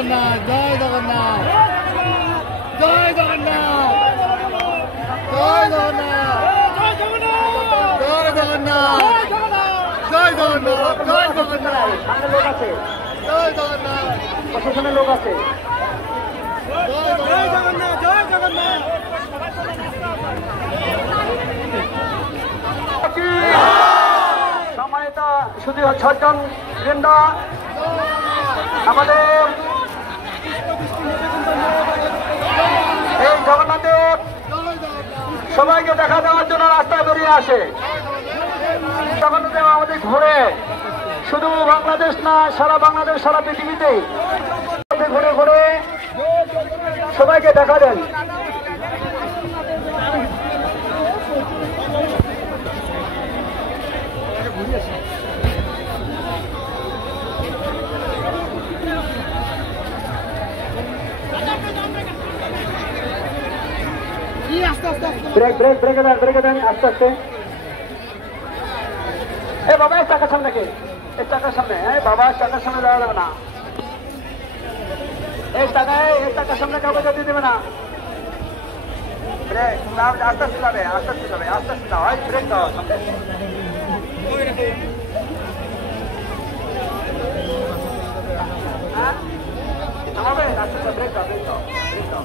জগন্নাথ জয় জগন্নাথ জয় জগন্নাথ জয় জগন্নাথ জয় জগন্নাথ জয় জগন্নাথ জয় জগন্নাথ সামনে লোক আছে, জয় জগন্নাথ প্রশাসনের লোক আছে। জয় জগন্নাথ জয় জগন্নাথ সম্মানিত শুধু ছজন বৃন্দ, আমাদের এই জগন্নাথের সবাইকে দেখা দেওয়ার জন্য রাস্তায় বেরিয়ে আসে। জগন্নাথদেব আমাদের ঘুরে শুধু বাংলাদেশ না, সারা বাংলাদেশ, সারা পৃথিবীতে ঘুরে ঘুরে সবাইকে দেখা দেন। ব্রেক ব্রেক ব্রেকে দেন, ব্রেকে দেন আস্তে আস্তে। এ বাবা এই চাকার সামনে কে? এই চাকার সামনে, বাবা চাকার সামনে দেওয়া যাবে না। এই চাকার সামনে কাউকে যেতে দেবে না। ব্রেক আস্তে আস্তে যাবে, আস্তে আস্তে যাবে, আস্তে আস্তে দাও, ব্রেক দাও সামনে। থামাবে, আস্তে আস্তে ব্রেক দাও, ব্রেক দাও।